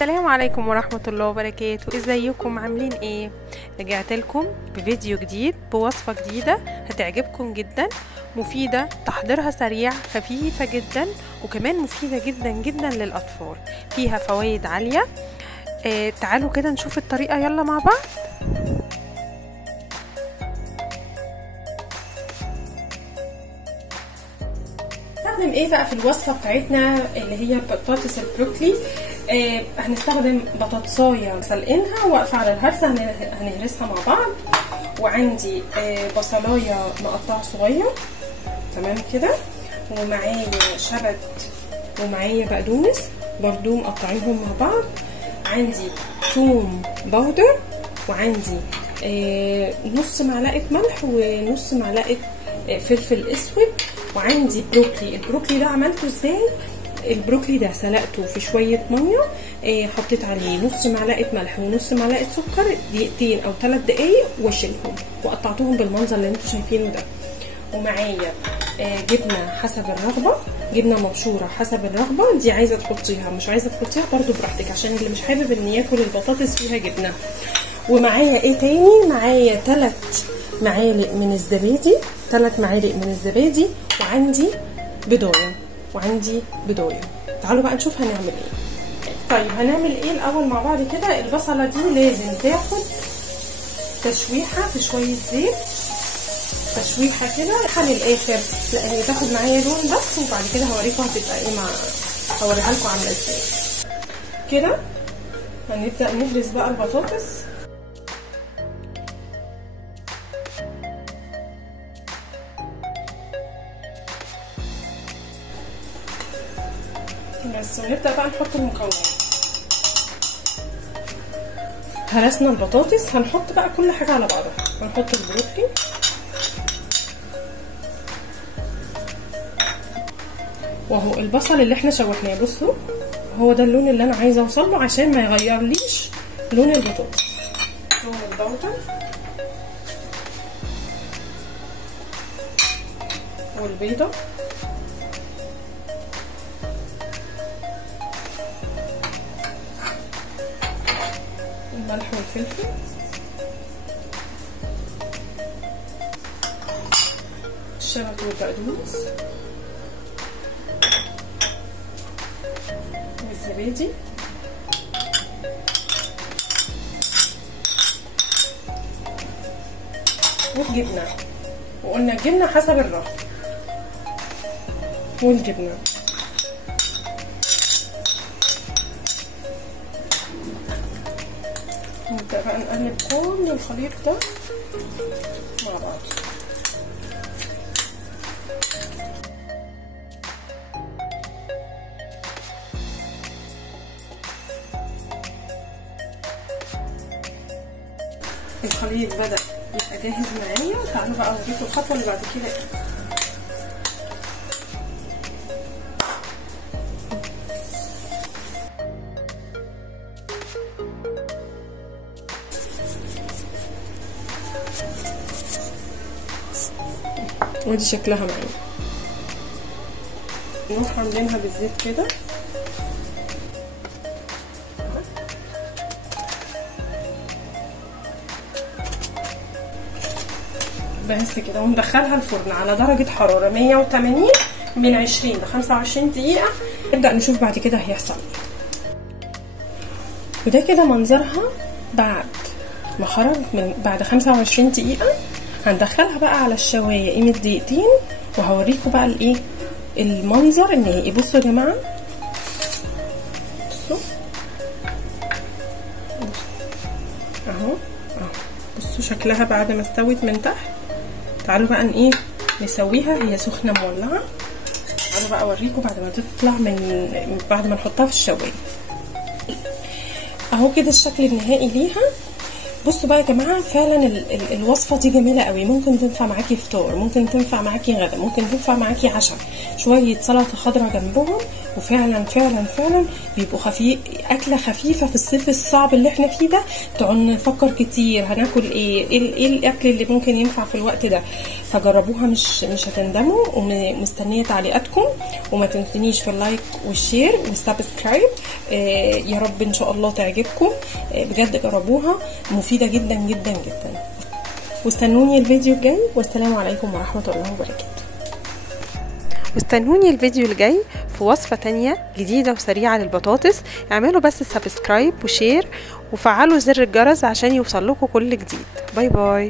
السلام عليكم ورحمة الله وبركاته. ازيكم عاملين ايه؟ رجعت لكم بفيديو جديد بوصفة جديدة هتعجبكم جدا، مفيدة، تحضيرها سريع، خفيفة جدا، وكمان مفيدة جدا جدا للأطفال، فيها فوائد عالية. تعالوا كده نشوف الطريقة، يلا مع بعض. هنستخدم ايه بقى في الوصفة بتاعتنا اللي هي بطاطس البروكلي؟ هنستخدم بطاطسايه سلقينها واقفه على الهرسه، هنهرسها مع بعض. وعندي بصلايه مقطعه صغير تمام كده، ومعايا شبت، ومعايا بقدونس برضو مقطعينهم مع بعض. عندي توم باودر، وعندي نص معلقه ملح ونص معلقه فلفل اسود. وعندي بروكلي. البروكلي ده عملته ازاي؟ البروكلي ده سلقته في شويه ميه، حطيت عليه نص معلقه ملح ونص معلقه سكر، دقيقتين او 3 دقايق، واشيلهم وقطعتهم بالمنظر اللي انتوا شايفينه ده. ومعايا جبنه حسب الرغبه، جبنه مبشوره حسب الرغبه، دي عايزه تحطيها، مش عايزه تحطيها برده براحتك، عشان اللي مش حابب ان ياكل البطاطس فيها جبنه. ومعايا ايه تاني؟ معايا 3 معالق من الزبادي، 3 معالق من الزبادي، وعندي بضايه. تعالوا بقى نشوف هنعمل ايه. طيب هنعمل ايه الاول مع بعض كده؟ البصله دي لازم تاخد تشويحه في شويه زيت، تشويحه كده للاخر، لان تاخد معايا لون بس، وبعد كده هوريكم هتبقى ايه هوريها لكم عامله ازاي. كده هنبدا نهرس بقى البطاطس. بس ونبدأ بقى نحط المكونات. هرسنا البطاطس، هنحط بقى كل حاجة على بعضها. هنحط البروكلي، وهو البصل اللي احنا شوحناه، بصوا هو ده اللون اللي انا عايزة اوصله عشان ما يغيرليش لون البطاطس. توم البودر والبيضة الملح والفلفل، الشبت والبقدونس والزبادي، والجبنة. وقلنا الجبنة حسب الرغبة، والجبنة. نبدأ بقى نقلب كل الخليط ده مع بعض. الخليط بدأ يبقى جاهز معايا. تعالوا بقى اوريكم الخطوة اللي بعد كده ايه. ودي شكلها معايا. نروح عاملينها بالزيت كده، بس كده، وندخلها الفرن على درجة حرارة 180 من 20 ل 25 دقيقة. نبدأ نشوف بعد كده هيحصل ايه. وده كده منظرها بعد ما خرج بعد 25 دقيقة. هندخلها بقى على الشوايه قيمه دقيقتين، وهوريكم بقى الايه المنظر النهائي. بصوا يا جماعه، بصوا اهو بصوا شكلها بعد ما استوت من تحت. تعالوا بقى ايه نسويها، هي سخنه مولعه. تعالوا بقى اوريكم بعد ما تطلع بعد ما نحطها في الشوايه. اهو كده الشكل النهائي ليها. بصوا بقى يا جماعه، فعلا الوصفه دي جميله قوي. ممكن تنفع معاكي فطار، ممكن تنفع معاكي غدا، ممكن تنفع معاكي عشاء، شويه سلطه خضراء جنبهم. وفعلا فعلا فعلا بيبقوا اكله خفيفه في الصيف الصعب اللي احنا فيه ده. تقعد نفكر كتير هناكل ايه الاكل اللي ممكن ينفع في الوقت ده. فجربوها مش هتندموا، ومستنيه تعليقاتكم، وما تنسونيش في اللايك والشير والسبسكرايب. يا رب ان شاء الله تعجبكم، بجد جربوها مفيده جدا جدا جدا. واستنوني الفيديو الجاي، والسلام عليكم ورحمه الله وبركاته. واستنوني الفيديو الجاي في وصفة تانية جديدة وسريعة للبطاطس. اعملوا بس سبسكرايب وشير وفعلوا زر الجرس عشان يوصل لكم كل جديد. باي باي.